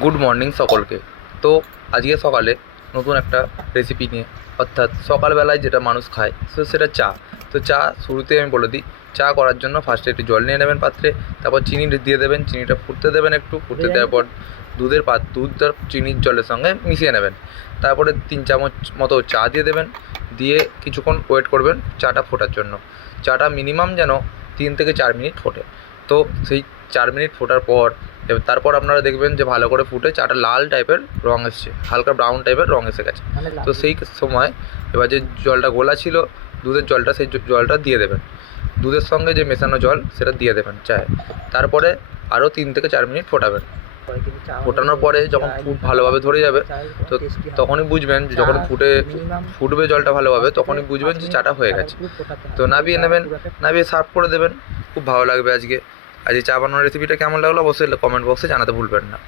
Good morning সকলকে। তো আজকে সকালে নতুন একটা রেসিপি নিয়ে, অর্থাৎ সকালবেলায় যেটা মানুষ খায় সেটা চা। তো চা শুরুতে আমি বলে দিই, চা করার জন্য ফার্স্টে একটু জল নিয়ে নেবেন পাত্রে, তারপর চিনি দিয়ে দেবেন, চিনিটা ফুটতে দেবেন, একটু ফুটতে দেওয়ার পর দুধটা চিনির জলের সঙ্গে মিশিয়ে নেবেন। তারপরে 3 চামচ মতো চা দিয়ে দেবেন, দিয়ে কিছুক্ষণ ওয়েট করবেন চাটা ফোটার জন্য। চাটা মিনিমাম যেন 3 থেকে 4 মিনিট ফোটে। তো সেই 4 মিনিট ফোটার পর তারপর আপনারা দেখবেন যে ভালো করে ফুটে চাটা লাল টাইপের রঙ এসছে, হালকা ব্রাউন টাইপের রঙ এসে গেছে। তো সেই সময় এবার যে জলটা গোলা ছিল, দুধের জলটা, সেই জলটা দিয়ে দেবেন। দুধের সঙ্গে যে মেশানো জল সেটা দিয়ে দেবেন চায়ে। তারপরে আরও 3 থেকে 4 মিনিট ফোটাবেন। ফোটানোর পরে যখন ভালোভাবে ধরে যাবে, তো তখনই বুঝবেন যে যখন ফুটবে জলটা ভালোভাবে, তখনই বুঝবেন যে চাটা হয়ে গেছে। তো নামিয়ে নেবেন, নামিয়ে সার্ভ করে দেবেন। খুব ভালো লাগবে। আজকে চা বানানোর রেসিপিটা কেমন লাগলো অবশ্যই কমেন্ট বক্সে জানাতে ভুলবেন না।